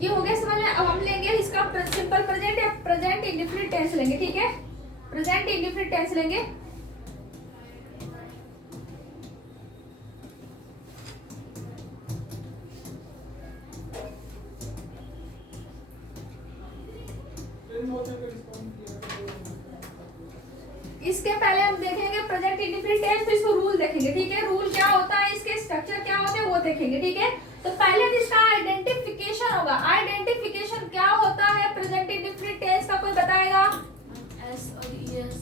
ये हो गया समझ में। अब हम लेंगे इसका सिंपल प्रेजेंट या प्रेजेंट इंडेफिनिट टेंस लेंगे, ठीक है। प्रेजेंट इंडेफिनिट टेंस लेंगे। इसके पहले हम देखेंगे प्रेजेंट इंडेफिनिट टेंस, तो इसको रूल देखेंगे, ठीक है। रूल क्या होता है, इसके स्ट्रक्चर क्या होते हैं वो देखेंगे, ठीक है। तो पहले इसका आइडेंटिफिकेशन होगा। आइडेंटिफिकेशन क्या होता है प्रेजेंट इंडेफिनिट टेंस का, कोई बताएगा? एस और ES.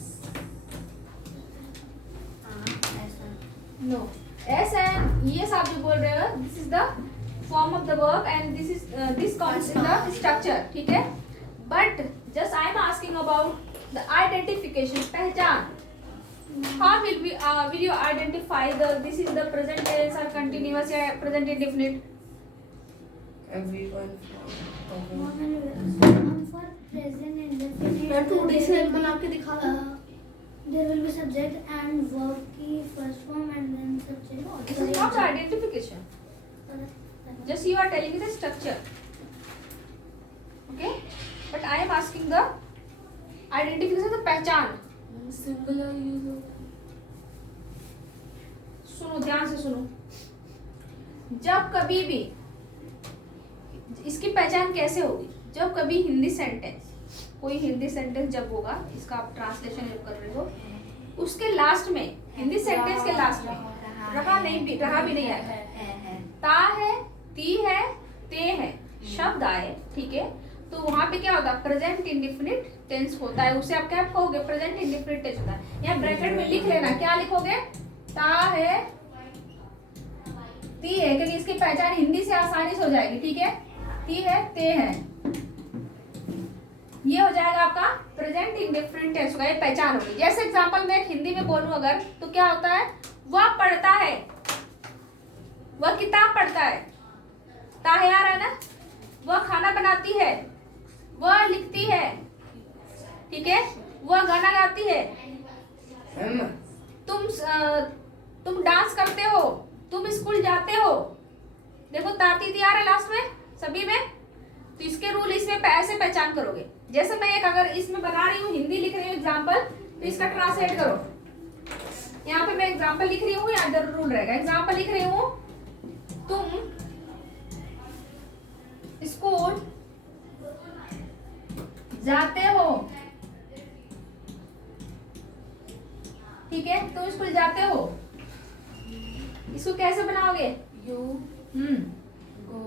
No, S and ES आप जो बोल रहे हो, this is the form of the verb and this comes in the structure, ठीक है। But just I am asking about the identification, पहचान। How will you identify this is the present tense or continuous या present indefinite? Everyone For present indefinite, मैं 2D से बना के दिखा रहा हूँ। there will be subject and verb की first form and then subject. This is not the identification. Just you are telling me the structure. Okay? But I am asking the identification, the पहचान। Singular use हो। सुनो, ध्यान से सुनो। जब कभी भी इसकी पहचान कैसे होगी, जब कभी हिंदी सेंटेंस, कोई हिंदी सेंटेंस जब होगा, इसका आप ट्रांसलेशन कर रहे हो, उसके लास्ट में, हिंदी सेंटेंस के लास्ट में रहा भी नहीं आएगा। ता है, ती है, ते है, शब्द आए, ठीक है, तो वहां पे क्या होता है, प्रेजेंट इंडेफिनिट टेंस होता है। उसे आप क्या कहोगे, प्रेजेंट इंडेफिनिट टेंस होता है। यहाँ ब्रैकेट में लिख लेना, क्या लिखोगे, ता है, ती है, क्योंकि इसकी पहचान हिंदी से आसानी से हो जाएगी, ठीक है। ती है, ते है, ये हो जाएगा आपका प्रेजेंट इंडेफिनिट टेंस होगा, ये पहचान होगी। जैसे एग्जांपल में एक हिंदी में बोलूं अगर, तो क्या होता है, वह पढ़ता है, वह किताब पढ़ता है, ता है आ रहा है ना। वह खाना बनाती है, वह लिखती है, ठीक है। वह गाना गाती है, तुम डांस करते हो, तुम स्कूल जाते हो। देखो ताती ती आ रहा है लास्ट में सभी में, तो इसके रूल इसमें ऐसे पहचान करोगे। जैसे मैं एक अगर इसमें बना रही हूँ, हिंदी लिख रही हूँ एग्जाम्पल, तो इसका ट्रांसलेट करो। यहाँ पे मैं एग्जाम्पल लिख रही हूँ, यहाँ इधर रूल रहेगा। एग्जाम्पल लिख रही हूँ, तुम स्कूल जाते हो, ठीक है, तुम स्कूल जाते हो। इसको कैसे बनाओगे, you go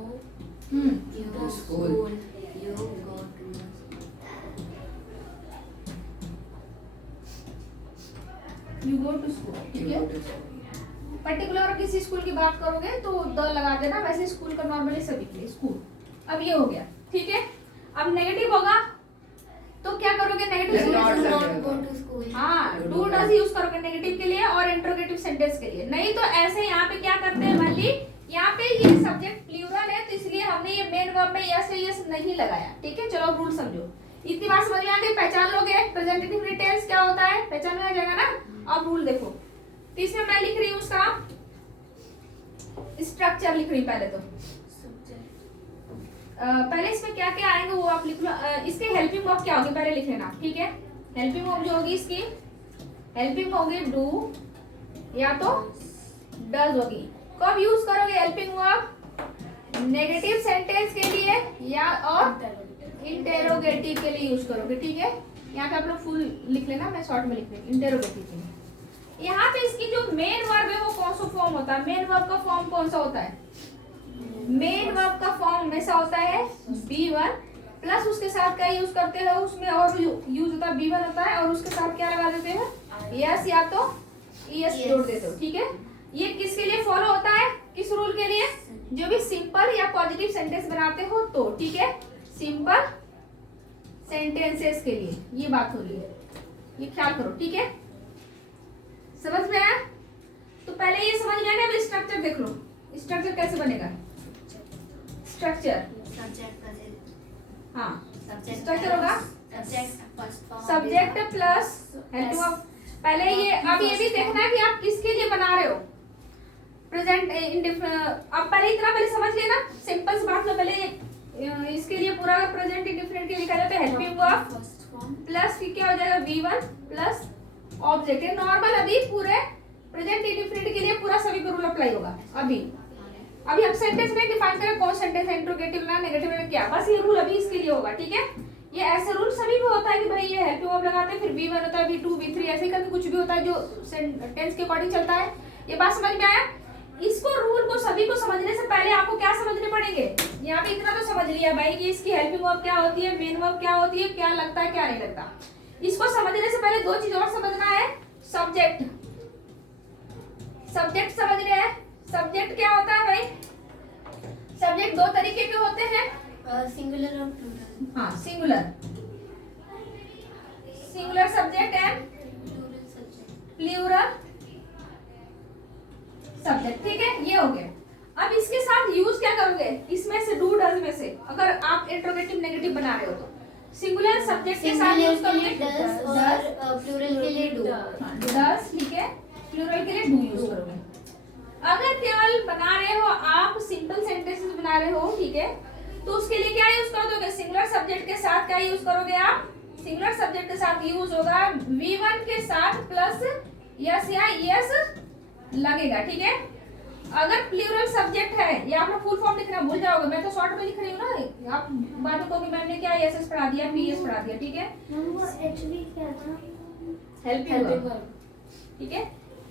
to school. You go to you go to school, ठीक है। पर्टिकुलर किसी स्कूल की बात करोगे तो द लगा देना, वैसे स्कूल का नॉर्मली सभी के लिए स्कूल। अब ये हो गया, ठीक है। अब नेगेटिव होगा तो क्या करोगे, नेगेटिव गो टू स्कूल। हाँ, डू डज यूज करोगे नेगेटिव के लिए और इंट्रोगेटिव सेंटेंस के लिए। नहीं तो ऐसे यहाँ पे क्या करते हैं, मान ली यहाँ पे ये सब्जेक्ट प्लूरल है, तो इसलिए हमने ये मेन वर्ब में यस नहीं लगाया, ठीक है। चलो रूल समझो, इतनी बात समझ में आ गई। पहचान लोगे प्रेजेंट इंडेफिनिट टेंस क्या होता है, पहचान में आ जाएगा ना। अब रूल देखो, तो इसमें मैं लिख रही हूँ उसका स्ट्रक्चर, लिख रही हूँ पहले तो। पहले इसमें क्या क्या आएंगे वो आप लिख लो। इसके हेल्पिंग वर्ब क्या होगी पहले लिख लेना, ठीक है। हेल्पिंग वर्ब जो होगी इसकी, हेल्पिंग होगी डू या तो डज होगी। कब यूज करोगे हेल्पिंग वर्ब, नेगेटिव सेंटेंस के लिए या और इंटेरोगेटिव के लिए यूज करोगे, ठीक है। यहाँ पे आप लोग फुल लिख लेना, मैं शॉर्ट में लिख रही हूँ, इंटेरोगेटिव के लिए। यहाँ पे इसकी जो मेन वर्ब है वो कौन सा फॉर्म होता है, मेन वर्ब का फॉर्म कौन सा होता है, मेन वर्ब का फॉर्म हमेशा होता है B1 प्लस उसके साथ क्या यूज करते हो, उसमें और यूज होता है B1 होता है, और उसके साथ क्या लगा देते हो, यस या तो ES जोड़ देते हो, ठीक है। ये किसके लिए फॉलो होता है, किस रूल के लिए, जो भी सिंपल या पॉजिटिव सेंटेंस बनाते हो तो, ठीक है। सिंपल सेंटेंसेस के लिए ये बात हो रही है, ये ख्याल करो, ठीक है। समझ में आया, तो पहले ये समझ में आया ना। स्ट्रक्चर देख लो, स्ट्रक्चर कैसे बनेगा, स्ट्रक्चर, हाँ स्ट्रक्चर होगा सब्जेक्ट प्लस हेल्पिंग वर्ब। पहले ये, अब ये भी देखना है कि आप किसके लिए बना रहे हो प्रेजेंट इंडेफिनिट। अब पहले इतना पहले समझ लेना, सिंपल सी बात लो, पहले इसके लिए पूरा प्रेजेंट इंडिफिनिट के लिखा जाता है helping verb first form plus फिर क्या हो जाएगा V1 प्लस ऑब्जेक्ट। ये नॉर्मल अभी पूरे प्रेजेंट इंडिफिनिट के लिए पूरा सभी को रूल अप्लाई होगा। अभी हम सेंटेंस में डिफाइन करें कौन सेंटेंस है, इंट्रोगेटिव ना नेगेटिव ना क्या, बस ये रूल अभी इसके लिए होगा। ठीक है, ये ऐसे रूल सभी में होता है कि भाई ये हेल्पिंग वर्ब लगाते हैं, फिर V1 होता है, V2 V3 ऐसे करके कुछ भी होता है जो टेंस के अकॉर्डिंग चलता है। ये बात समझ में आया? इसको रूल को सभी को समझने से पहले आपको क्या समझने पड़ेंगे, यहाँ पे इतना तो समझ लिया भाई कि इसकी हेल्पिंग वर्ब क्या होती है, मेन वर्ब क्या होती है, क्या लगता है क्या नहीं लगता। इसको समझने से पहले दो चीज और समझना है। सब्जेक्ट, सब्जेक्ट समझ रहे हैं? सब्जेक्ट क्या होता है भाई? सब्जेक्ट दो तरीके के होते हैं, सिंगुलर और प्लूरल। हाँ singular, singular subject and plural subject. Plural subject. ठीक है, ये हो गया। अब इसके साथ यूज क्या करोगे, इसमें से डू डज में से अगर आप इंट्रोगेटिव नेगेटिव बना रहे हो तो सिंगुलर सब्जेक्ट के साथ यूज करोगे डज और प्लूरल के लिए डू। डज। ठीक है, प्लूरल के लिए डू यूज करोगे। अगर केवल बना रहे हो आप सिंपल सेंटेंसेस बना रहे हो, ठीक है, तो उसके लिए क्या यूज कर दोगे, सिंगुलर सब्जेक्ट के साथ क्या यूज करोगे आप, सिंगुलर सब्जेक्ट के साथ यूज होगा V1 के साथ प्लस यस या यस लगेगा। ठीक है, अगर प्लूरल सब्जेक्ट है, ये आपने फुल फॉर्म लिखना भूल जाओगे, मैं तो शॉर्ट में लिख रही हूँ ना, आप बाद में कहोगे मैम ने क्या एसएस पढ़ा दिया, पीएस पढ़ा दिया। ठीक है, वो एक्चुअली क्या था? Helping helping verb. वर्ब। ठीक है,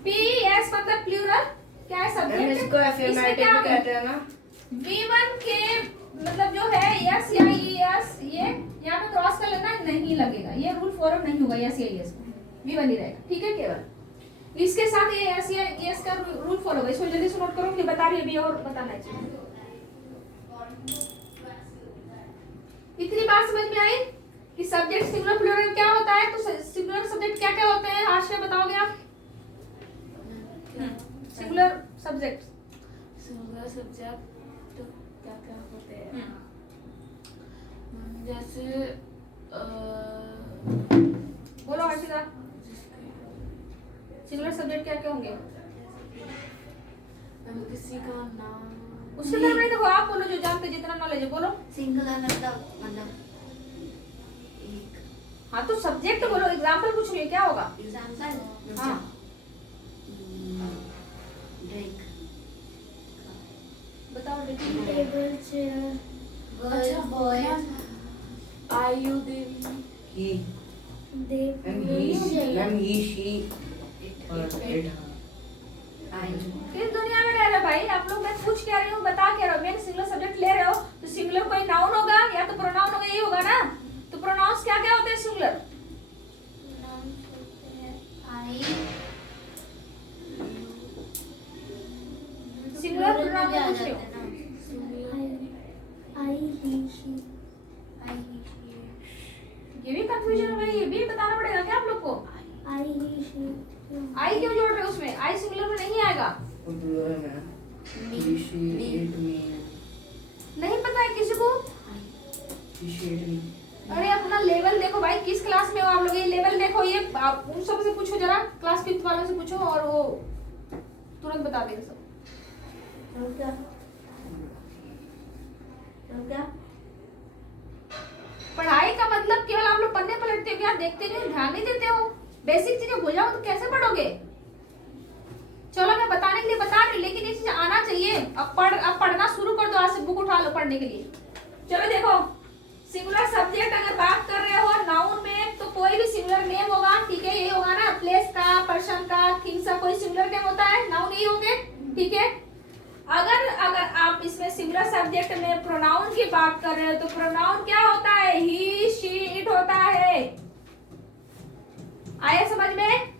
पीएस मतलब प्लूरल क्या है, मैम सब्जेक्ट। इसको अफर्मेटिव भी कहते हैं ना। V1 के मतलब जो है यस या यस, ये यहाँ पे क्रॉस कर लेना, नहीं लगेगा, ये रूल फॉलो नहीं होगा यस या यस, V1 ही रहेगा। ठीक है, केवल इसके साथ ये यस या यस का रूल फॉलो होगा। इसको जल्दी से नोट करो, फिर बता रही है अभी और बताना चाहिए। इतनी बात समझ में आई कि सब्जेक्ट सिंगुलर प्लूरल क्या होता है, तो सिंगुलर सब्जेक्ट क्या क्या होते हैं आश्रय बताओगे आप? सिंगुलर सब्जेक्ट, सिंगुलर सब्जेक्ट तो क्या क्या होते हैं, जैसे बोलो हर्षिता, सिंगुलर सब्जेक्ट क्या क्या होंगे? किसी का नाम। उसके तरफ नहीं देखो, आप बोलो जो जानते जितना नॉलेज है बोलो। सिंगुलर मतलब एक। हाँ तो सब्जेक्ट बोलो, एग्जांपल पूछ रही है क्या होगा? एग्जांपल हाँ ड्रिंक। बताओ बेटी। टेबल, चेयर, अच्छा boys. Are you they he they, ma'am he she और इट। किस दुनिया में रह रहे हो भाई आप लोग? मैं पूछ क्या रही हूँ, बता क्या रहे हो? मैंने सिंगुलर सब्जेक्ट ले रहे हो तो सिंगुलर कोई नाउन होगा या तो प्रोनाउन होगा, ये होगा ना। तो प्रोनाउंस क्या क्या होते हैं सिंगुलर? सिंगुलर प्रोनाउन में पूछ रही हूँ। आई, ही, शी। ये भी कंफ्यूजन है, ये भी बताना पड़ेगा क्या आप लोग को? आई, ही, शी। आई क्यों जोड़ रहे हो उसमें? आई सिंगुलर में नहीं आएगा। प्लूरल में ही शी इट मी। नहीं पता है किसी को? ही शी इट मी। अरे अपना लेवल देखो भाई, किस क्लास में हो आप लोग, ये लेवल देखो। ये आप उन सब से पूछो जरा, क्लास 5th वालों से पूछो और वो तुरंत बता देंगे सब। क्या पढ़ाई का मतलब केवल आप लोग पढ़ने पलटते हो क्या? देखते नहीं, ध्यान नहीं देते हो? बेसिक चीजें भूल जाओ तो कैसे पढ़ोगे? चलो मैं बताने के लिए बता रही हूँ, लेकिन ये चीज आना चाहिए। अब पढ़ना शुरू कर दो, आज से बुक उठा लो पढ़ने के लिए। चलो देखो, सिंगुलर सब्जेक्ट अगर बात कर रहे हो नाउन में, तो कोई भी सिंगुलर नेम होगा। ठीक है, ये होगा ना, प्लेस का, पर्सन का, थिंग्स का कोई सिंगुलर नेम होता है, नाउन ही होंगे। ठीक है, अगर आप इसमें सिंगुलर सब्जेक्ट में प्रोनाउन की बात कर रहे हो तो प्रोनाउन क्या होता है? ही, शी, इट होता है। आया समझ में?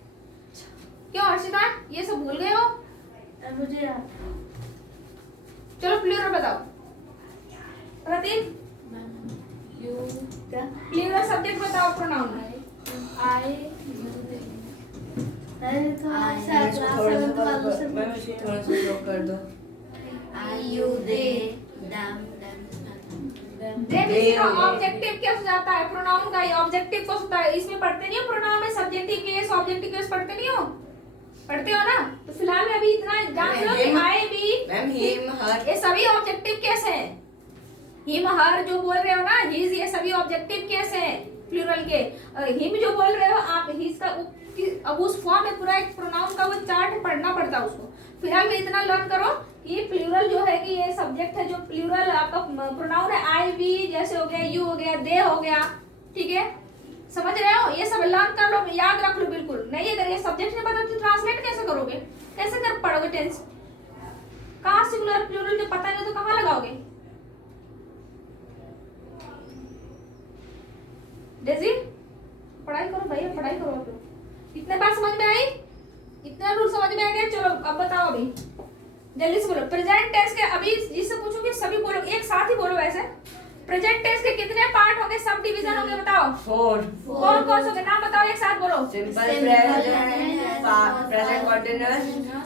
क्यों हर्षिता, ये सब भूल गए हो? मुझे याद। चलो प्लूरल बताओ। प्रतीक, यू क्या प्लूरल सब्जेक्ट बताओ प्रोनाउन में। आई मैम इसको थोड़ा सा ड्रॉ कर दो। यू दे ऑब्जेक्टिव क्या हो जाता है? प्रोनाउन का ये ऑब्जेक्टिव को होता है। इसमें पढ़ते नहीं हो प्रोनाउन में सब्जेक्टिव केस, ऑब्जेक्टिव केस पढ़ते नहीं हो? पढ़ते हो ना? तो फिलहाल में अभी इतना जान लो कि आए भी मैम हिम हर ये सभी ऑब्जेक्टिव केस हैं। हिम हर जो बोल रहे हो ना, हिज, ये सभी ऑब्जेक्टिव केस है प्लूरल के। हिम जो बोल रहे हो आप, हिज का अब उस फॉर्म में पूरा एक प्रोनाउन का वो चार्ट पढ़ना पड़ता है उसको। फिलहाल में इतना लर्न करो कि प्लूरल जो है कि ये सब्जेक्ट है, जो प्लूरल आपका प्रोनाउन है, आई वी जैसे हो गया, यू हो गया, दे हो गया, ठीक है, समझ रहे हो? ये सब लर्न कर लो, याद रख लो बिल्कुल। नहीं अगर ये सब्जेक्ट नहीं पता तो ट्रांसलेट कैसे करोगे, कैसे कर पढ़ोगे टेंस? कहाँ सिंगुलर प्लूरल जो पता नहीं तो कहाँ लगाओगे? डेजी पढ़ाई करो भैया, पढ़ाई करो आप लोग। इतने बार समझ में आई? इतना रूल समझ में आ गया? चलो अब बताओ, अभी जल्दी से बोलो। प्रेजेंट टेंस के अभी जिससे पूछोगे सभी बोलो, एक साथ ही बोलो वैसे। प्रेजेंट टेंस के कितने पार्ट होंगे, सब डिवीजन होंगे, बताओ। 4 कौन कौन से होंगे नाम बताओ, एक साथ बोलो। Simple present, present continuous,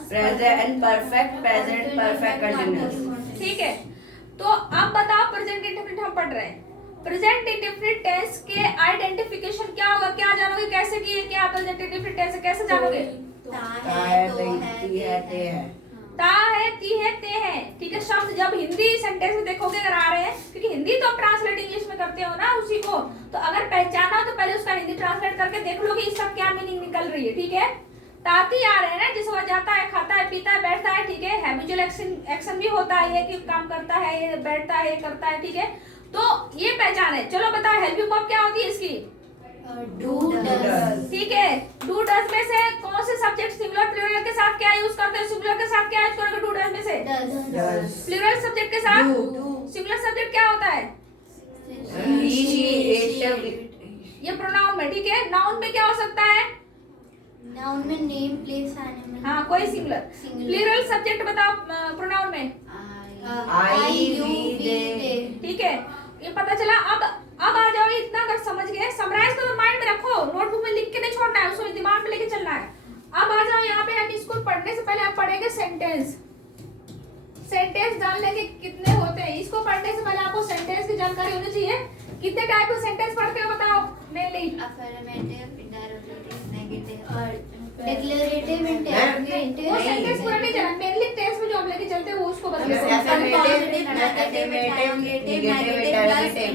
present perfect, present perfect continuous. ठीक है, तो अब बताओ प्रेजेंट इंडेफिनिट हम पढ़ रहे हैं। प्रेजेंट इंडेफिनिट टेंस के आइडेंटिफिकेशन क्या होगा, क्या जानोगे, कैसे किए, क्या प्रेजेंट इंडेफिनिट टेंस कैसे जानोगे? ता है, ती है, ते है। ता है, ती है, ते है, ठीक है। शब्द जब हिंदी सेंटेंस में देखोगे अगर आ रहे हैं, क्योंकि हिंदी तो आप ट्रांसलेट इंग्लिश में करते हो ना उसी को, तो अगर पहचाना तो पहले उसका हिंदी ट्रांसलेट करके देख लो कि इसका क्या मीनिंग निकल रही है, ठीक है। ताती आ रहे हैं ना, जिस वह जाता है, खाता है, पीता है, बैठता है, ठीक है। हैबिचुअल एक्शन भी होता है, ये कि काम करता है, ये बैठता है, ये करता है, ठीक है। तो ये पहचान है। चलो बताओ हेल्पिंग वर्ब क्या होती है इसकी? Do does. ठीक है, डू डज में से कौन से सब्जेक्ट सिंगुलर प्लूरल के साथ क्या यूज करते हैं? सिंगुलर के साथ क्या यूज करोगे डू डज में से? Does. प्लूरल सब्जेक्ट के साथ Do. सिंगुलर सब्जेक्ट क्या होता है? He, she, it, ये प्रोनाउन में, ठीक है। नाउन में क्या हो सकता है? नाउन में नेम, प्लेस, एनिमल। हाँ, कोई सिंगुलर। प्लूरल सब्जेक्ट बताओ प्रोनाउन में। I, we, they. ठीक है, ये पता चला। अब आ जाओ, इतना अगर समझ गए, समराइज को तो माइंड में रखो, नोटबुक में लिख के नहीं छोड़ना है, उसको दिमाग में लेके चलना है। अब आ जाओ यहाँ पे, हम इसको पढ़ने से पहले हम पढ़ेंगे सेंटेंस। सेंटेंस जान लेंगे कितने होते हैं, इसको पढ़ने से पहले आपको सेंटेंस की जानकारी होनी चाहिए। कितने टाइप के सेंटेंस पढ़ते हो बताओ मेनली? अफर्मेटिव, इंटरोगेटिव, नेगेटिव और डिक्लेरेटिव, इंटरोगेटिव। वो सेंटेंस पूरा नहीं चला, मेनली टेंस में जो हम लेके चलते हैं वो उसको बताओ। Affirmative, negative, interrogative,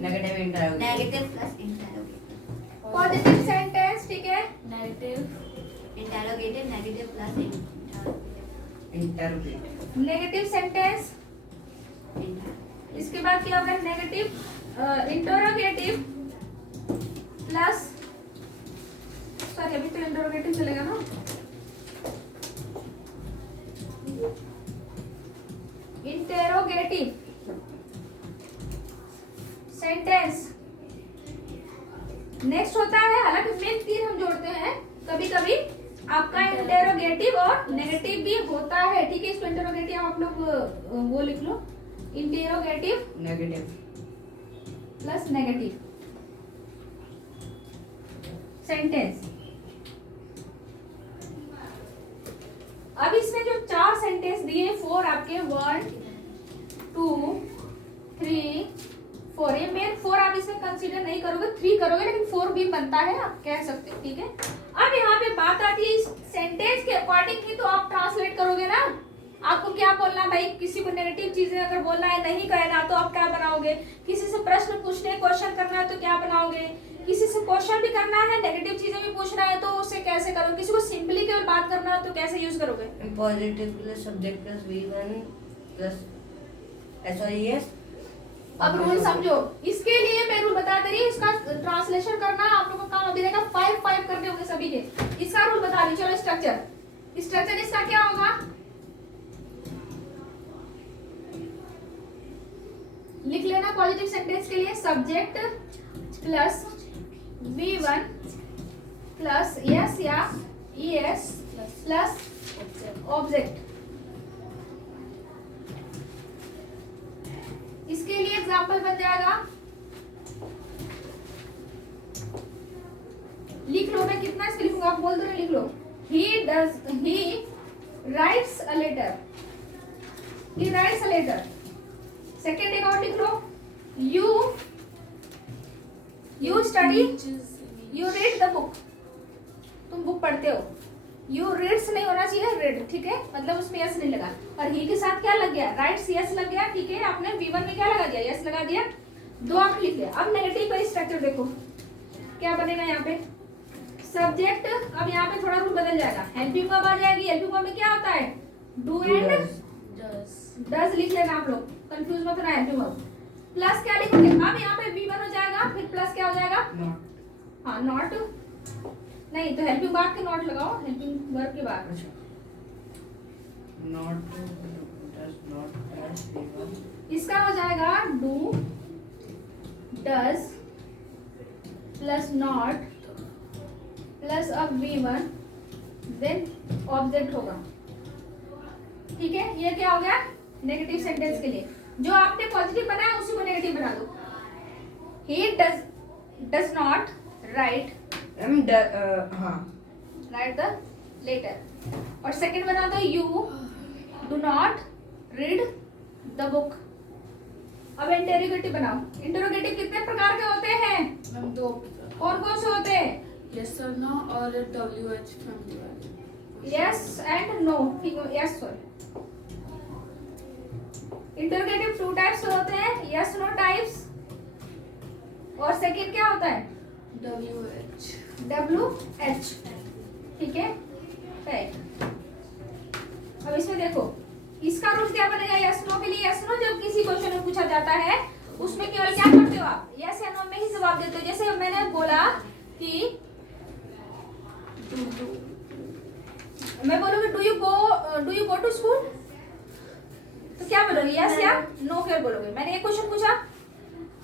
Negative, interrogative. Negative plus interrogative. Positive sentence, ठीक है। Negative, interrogative, negative plus Interrogative. Negative sentence, इसके बाद क्या होगा? नेगेटिव इंटरोगेटिव प्लस, सॉरी अभी तो इंटरोगेटिव चलेगा ना। इंटरोगेटिव सेंटेंस नेक्स्ट होता है। हालांकि मेन तीन हम जोड़ते हैं, कभी कभी आपका इंटरोगेटिव और नेगेटिव भी होता है, ठीक है। इसको इंटरोगेटिव आप लोग वो लिख लो, interrogative Negative. Plus negative sentence. अब इसमें जो चार सेंटेंस दिए, 4 आपके, 1 2 3 4, ये मेन 4 आप इसमें कंसीडर नहीं करोगे, 3 करोगे, लेकिन 4 भी बनता है, आप कह सकते हो, ठीक है। अब यहाँ पे बात आती है इस सेंटेंस के अकॉर्डिंग ही तो आप ट्रांसलेट करोगे ना। आपको क्या बोलना भाई, किसी को नेगेटिव चीजें अगर बोलना है, नहीं कहना, तो आप क्या बनाओगे? किसी से प्रश्न पूछने, क्वेश्चन करना है तो क्या बनाओगे? किसी से क्वेश्चन भी करना है, नेगेटिव चीजें भी पूछना है तो उसे कैसे करोगे? किसी को सिंपली केवल बात करना है तो कैसे यूज करोगे? Positive plus subject plus V1 plus SOES. अब रूल समझो, इसके लिए मैं रूल बता दे रही हूँ, इसका ट्रांसलेशन करना आप लोगों का काम अभी रहेगा। 5 करने होंगे सभी के। इसका रूल बता रही हूँ। चलो स्ट्रक्चर इसका क्या होगा? लिख लेना पॉजिटिव सेंटेंस के लिए, subject plus V1 plus yes या ES प्लस ऑब्जेक्ट। इसके लिए एग्जांपल बन जाएगा, लिख लो। मैं कितना इसके लिखूंगा, आप बोल दो, लिख लो। He writes a letter, he writes a letter. Second एक और लिख लो, you study, you read the book, तुम बुक पढ़ते हो। यू रीड्स नहीं होना चाहिए, रीड, ठीक है, मतलब उसमें यस नहीं लगा। और ही के साथ क्या लग गया, राइट्स यस लग गया, ठीक है। आपने V1 में क्या लगा दिया, यस लगा दिया, 2 आप लिख लिया। अब नेगेटिव का स्ट्रक्चर देखो क्या बनेगा यहाँ पे, सब्जेक्ट। अब यहाँ पे थोड़ा रूल बदल जाएगा, हेल्पिंग वर्ब आ जाएगी। हेल्पिंग वर्ब में क्या होता है, डू एंड डज लिख लेना आप लोग, कंफ्यूज मत होना। हेल्पिंग वर्ब प्लस क्या लिखोगे, अब यहाँ पे V1 हो जाएगा, फिर प्लस क्या हो जाएगा, हाँ नॉट नहीं, तो हेल्पिंग वर्ब के नॉट लगाओ, हेल्पिंग वर्ब के बाद not does not add V1 इसका हो जाएगा do does plus not plus अब V1 देन ऑब्जेक्ट होगा, ठीक है। ये क्या हो गया, नेगेटिव सेंटेंस के लिए जो आपने पॉजिटिव बनाया उसी को नेगेटिव बना दो। ही डज नॉट राइट हाँ राइट द लेटर, और सेकंड बना दो you do not read the book. अब इंटेरोगेटिव बनाओ। इंटेरोगेटिव कितने प्रकार के होते हैं, मैम 2 कौन कौन से होते हैं, यस और नो और WH from yes and no, ठीक है, यस सॉरी। इंटरोगेटिव 2 टाइप्स होते हैं, यस नो टाइप्स, और सेकंड क्या होता है, WH, ठीक है, राइट। अब इसमें देखो इसका रूल क्या बनेगा, यस नो के लिए, यस नो जब किसी क्वेश्चन में पूछा जाता है उसमें केवल क्या करते हो आप, यस या नो में ही जवाब देते हो। जैसे मैंने बोला कि मैं बोलूंगी do you go to school, तो क्या बोलोगे, यस या नो क्या बोलोगे। मैंने एक क्वेश्चन पूछा,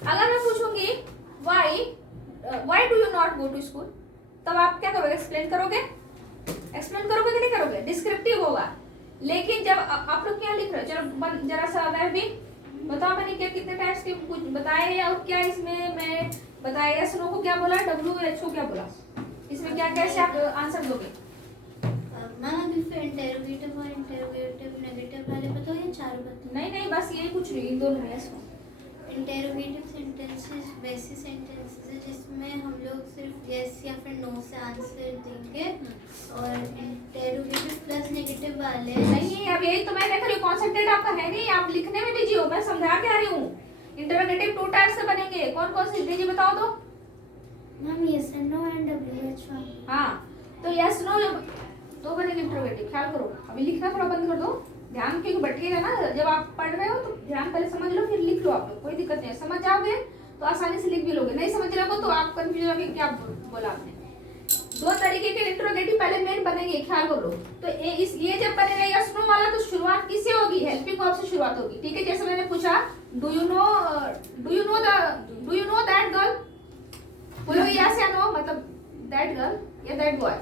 अगर मैं पूछूंगी why do you not go to school, तब आप क्या करोगे, एक्सप्लेन करोगे कि नहीं करोगे, डिस्क्रिप्टिव होगा। लेकिन जब आप लोग क्या लिख रहे हो, चलो जरा सा मैं भी बताओ, मैंने क्या कितने टाइप्स के कुछ बताए हैं, और क्या इसमें मैं बताया, यस नो को क्या बोला, WH को क्या बोला, इसमें क्या कैसे आप आंसर दोगे। मैम अभी फिर इंटेरोगेटिव और इंटेरोगेटिव नेगेटिव वाले बताओ या चारों बताओ। नहीं बस यही कुछ नहीं, इन दोनों में यस नो। इंटेरोगेटिव सेंटेंसेस वैसे सेंटेंसेस है जिसमें हम लोग सिर्फ यस या फिर नो से आंसर देंगे, और इंटेरोगेटिव प्लस नेगेटिव वाले नहीं, अब यही तो मैं देख रही हूँ, कॉन्सेंट्रेट आपका है नहीं, आप लिखने में बिजी हो, मैं समझा के आ रही हूँ। इंटरोगेटिव 2 टाइप से बनेंगे, कौन कौन से दीजिए बताओ तो। Ma'am yes and no and WH वाले। हाँ तो यस नो जब 2 बनेंगे इंटरोगेटिव, ख्याल करो, अभी लिखना थोड़ा बंद कर दो, ध्यान क्योंकि भटकेगा ना, जब आप पढ़ रहे हो तो ध्यान पहले समझ लो फिर लिख लो, आप लोग कोई दिक्कत नहीं है, समझ जाओगे तो आसानी से लिख भी लोगे, नहीं समझ रहे हो तो आप कंफ्यूज होगे क्या बोला आपने। 2 तरीके के इंटरोगेटिव पहले मेन बनेंगे, ख्याल कर लो। तो ये जब बनेगा यस नो वाला, तो शुरुआत किससे होगी, हेल्पिंग वर्ब से शुरुआत होगी, ठीक है। जैसे मैंने पूछा do you know that girl, बोलोगे यस या नो, मतलब दैट गर्ल या दैट बॉय,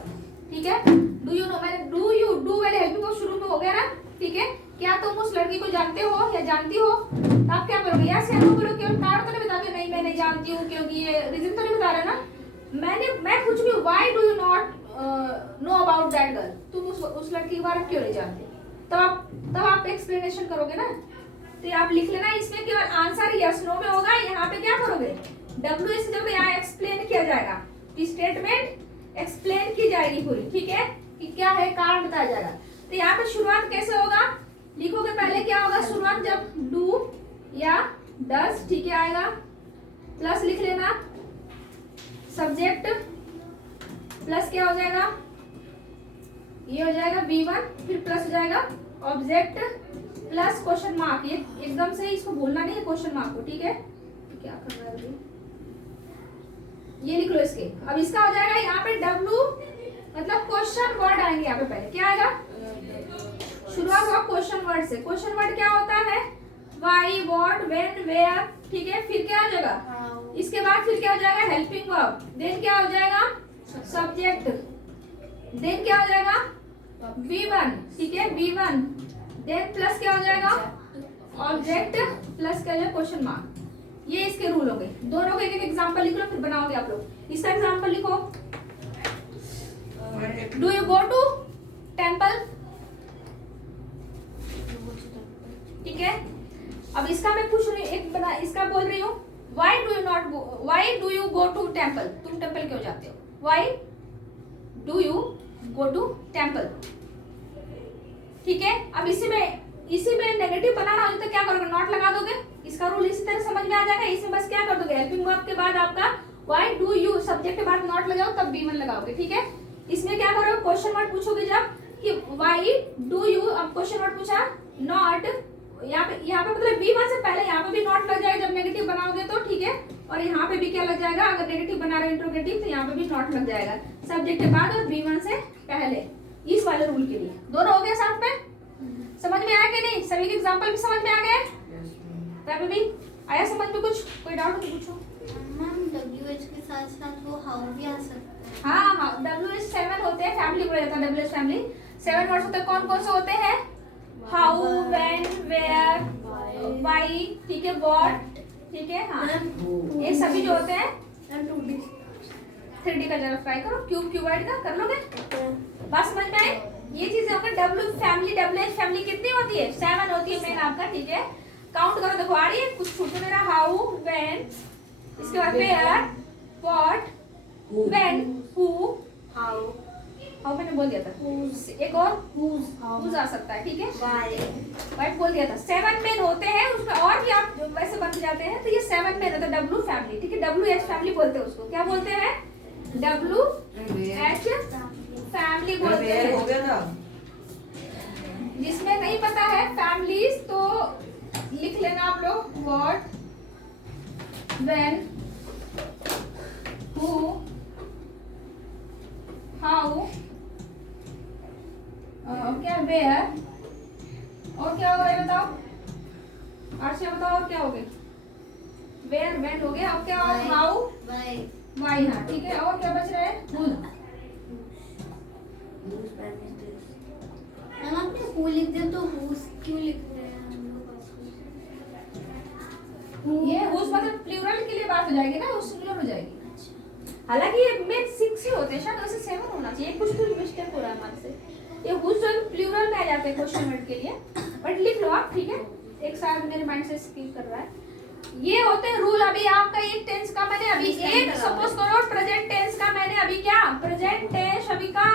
ठीक है। डू यू नो, मैंने डू वाले हेल्पिंग वर्ब शुरू में हो गया ना, ठीक है। क्या तुम उस लड़की को जानते हो या जानती हो, तो आप क्या बोलोगे, यस या नो बोलोगे, केवल कारण तो नहीं बताओगे, नहीं मैं नहीं जानती हूँ, क्योंकि ये रीजन तो नहीं बता रहे ना। मैं पूछ रही हूँ why do you not know about that girl, तुम उस लड़की के बारे में क्यों नहीं जानते, तब आप एक्सप्लेनेशन करोगे ना। तो आप लिख लेना, इसमें केवल आंसर यस नो में होगा, यहाँ पे क्या करोगे, W से जब यहाँ एक्सप्लेन किया जाएगा, स्टेटमेंट एक्सप्लेन की जाएगी पूरी, ठीक है, कि क्या है, कारण बताया जाएगा। तो यहाँ पे शुरुआत कैसे होगा, लिखोगे पहले क्या होगा, शुरुआत जब डू या डज, ठीक है, आएगा, प्लस लिख लेना, सब्जेक्ट प्लस क्या हो जाएगा, ये हो जाएगा V1, फिर प्लस हो जाएगा ऑब्जेक्ट प्लस क्वेश्चन मार्क, ये एकदम से इसको भूलना नहीं है क्वेश्चन मार्क को, ठीक है। तो क्या कर रहा है अभी, ये लिख लो इसके। अब इसका हो जाएगा यहाँ पे W, मतलब क्वेश्चन वर्ड आएंगे यहाँ पे, पहले क्या आएगा, शुरुआत हुआ क्वेश्चन वर्ड से। क्वेश्चन वर्ड क्या होता है, व्हाई, व्हाट, व्हेन, वेयर, ठीक है। फिर क्या हो जाएगा, इसके बाद फिर क्या हो जाएगा, हेल्पिंग वर्ब, देन क्या हो जाएगा, सब्जेक्ट, देन क्या हो जाएगा, V1, ठीक है, V1, देन प्लस क्या हो जाएगा, ऑब्जेक्ट प्लस क्या हो जाएगा, क्वेश्चन मार्क। ये इसके रूल हो गए। दोनों के एक एग्जांपल लिख लो, फिर बनाओगे आप लोग। इसका एग्जांपल लिखो, do you go to temple, ठीक है। अब इसका मैं पूछ रही हूँ, एक बना, इसका बोल रही हूँ why do you go to temple, तुम टेंपल क्यों जाते हो, why do you go to temple. ठीक है, अब इसी में नेगेटिव बनाना हो तो क्या करोगे, नॉट लगा दोगे। इसका रूल इसी तरह समझ में आ जाएगा। इसमें बस क्या कर दोगे, हेल्पिंग वर्ब के बाद आपका व्हाई डू यू सब्जेक्ट के बाद नॉट लगाओ तब B1 लगाओगे। ठीक है, इसमें क्या करोगे, क्वेश्चन वर्ड पूछोगे जब कि व्हाई डू यू, अब क्वेश्चन वर्ड पूछा नॉट, यहाँ पे मतलब B1 से पहले यहाँ पे भी नॉट लग जाएगा जब नेगेटिव बनाओगे तो। ठीक है, और यहाँ पे भी क्या लग जाएगा, अगर नेगेटिव बना रहे हो इंट्रोगेटिव तो यहाँ पे भी नॉट लग जाएगा सब्जेक्ट के बाद और B1 से पहले, इस वाले रूल के लिए। दोनों हो गया साथ में, समझ में आया कि नहीं, सभी के एग्जांपल भी समझ में आ गए। तब भी आया समझ में, कुछ कोई डाउट तो पूछो। मैम WH के साथ साथ वो हाउ भी आ सकता है। हाँ WH 7 होते हैं, फैमिली बोला जाता है WH फैमिली। 7 वर्ड्स होते हैं, कौन कौन से होते हैं, हाउ, व्हेन, वेयर, व्हाई, ठीक है, व्हाट, ठीक है, हाँ ये सभी जो होते हैं। 3D का जरा ट्राई करो, क्यूबॉइड का कर लोगे, बस समझ में आए। ये चीजें होंगे। W फैमिली, WH फैमिली कितनी होती है, 7 होती है मेन आपका। ठीक है, काउंट करो, देखो आ रही है कुछ छूट मेरा, हाउ, व्हेन, इसके बाद where, what, when, who, how मैंने बोल दिया था, एक और हुज आ सकता है। ठीक है, वाइट बोल दिया था। 7 मेन होते हैं, उसमें और भी आप वैसे बन जाते हैं। तो ये 7 मेन होता है W फैमिली। ठीक है, WH फैमिली बोलते हैं उसको, क्या बोलते हैं, WH फैमिली बोलते हैं। हो गया था। जिसमें नहीं पता है फैमिलीज तो लिख लेना आप लोग, व्हाट, व्हेन, हु, हाउ, क्या वेयर, और क्या होगा ये बताओ, आशा बताओ और क्या हो गया, वेयर, व्हेन हो गया। अब क्या होगा, हाउ, व्हाई, हाँ ठीक है, और क्या बच रहा है, हुज। मैम आपने हु लिख दिया तो हुज क्यों लिख रहे हैं हम लोग? ये हुज मतलब प्लूरल के लिए बात हो जाएगी ना, उस सिंगुलर हो जाएगी। हालांकि ये मेन 6 ही होते हैं, शायद वैसे 7 होना चाहिए, कुछ तो मिस्टेक हो रहा है हमारे से। ये हुज जो प्लूरल में आ जाते हैं क्वेश्चन वर्ड के लिए, बट लिख लो आप। ठीक है, एक साथ मेरे माइंड से स्किप कर रहा है। ये होते हैं रूल। अभी आपका एक टेंस का मैंने अभी एक सपोज करो प्रेजेंट टेंस का मैंने अभी क्या प्रेजेंट टेंस अभी का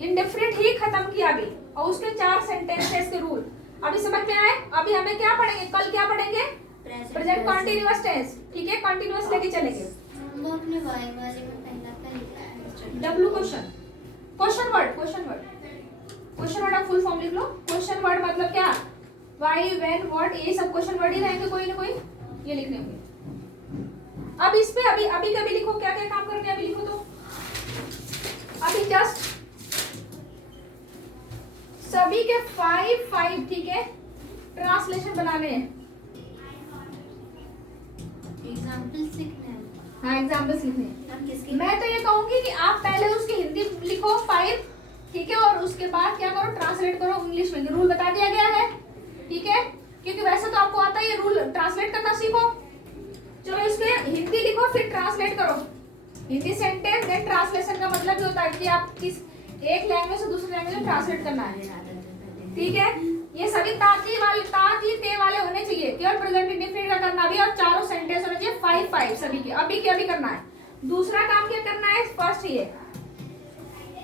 इंडेफिनिट ही खत्म किया अभी, और उसके 4 सेंटेंसेस के रूल अभी समझ में आए। अभी हमें क्या पढ़ेंगे, कल क्या पढ़ेंगे, प्रेजेंट कॉन्टिन्यूअस टेंस। ठीक है, कॉन्टिन्यूअस लेके चलेंगे। हम लोग ने वाई वाले में पहला का लिखा है W question, question word, question word, question word आप फुल फॉर्म लिख लो। क्वेश्चन वर्ड मतलब क्या, व्हाई, व्हेन, व्हाट, ये सब क्वेश्चन वर्ड ही रहेंगे, कोई ना कोई ये लिखने होंगे। अब इस पे अभी कभी लिखो, क्या क्या काम करके अभी लिखो। तो अभी जस्ट सभी के 5 ठीक है ट्रांसलेशन बनाने हैं। एग्जांपल सीखना है। हाँ एग्जाम्पल्स लिखने हैं। आप किसके मैं तो ये कहूंगी कि आप पहले उसकी हिंदी लिखो 5, ठीक है, और उसके बाद क्या करो, ट्रांसलेट करो इंग्लिश में। रूल बता दिया गया है, ठीक है, क्योंकि वैसे तो आपको आता है ये रूल, ट्रांसलेट करना सीखो। चलो इसके हिंदी लिखो फिर ट्रांसलेट करो। हिंदी सेंटेंस देन ट्रांसलेशन का मतलब ये होता है कि आप किस एक लैंग्वेज से दूसरी लैंग्वेज में ट्रांसलेट करना है। ठीक है, ये सभी ताती वाले ताती ते वाले होने चाहिए, केवल प्रेजेंट इंडेफिनिट का करना भी, और चारों सेंटेंस होने चाहिए 5 सभी के अभी के अभी करना है। दूसरा काम क्या करना है, फर्स्ट ये।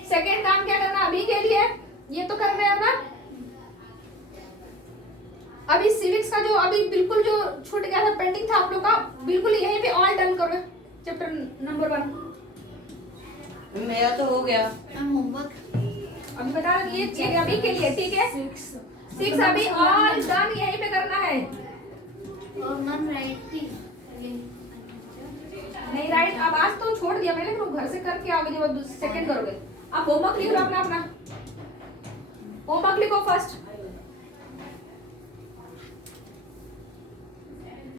सेकंड काम क्या करना अभी के लिए, ये तो कर रहे हो ना। अभी सिविक्स का जो अभी बिल्कुल जो छूट गया था, पेंडिंग था आप लोग का, बिल्कुल यहीं पे ऑल डन करो चैप्टर नंबर 1। मेरा तो हो गया। होमवर्क अभी बता रहा ये चीज अभी के लिए, ठीक है। 6 अभी ऑल डन यहीं पे करना है। और मैम राइट थी नहीं राइट, अब आज तो छोड़ दिया मैंने, तुम घर से करके आओगे जब सेकंड करोगे। आप होमवर्क लिख लो अपना, होमवर्क लिखो फर्स्ट।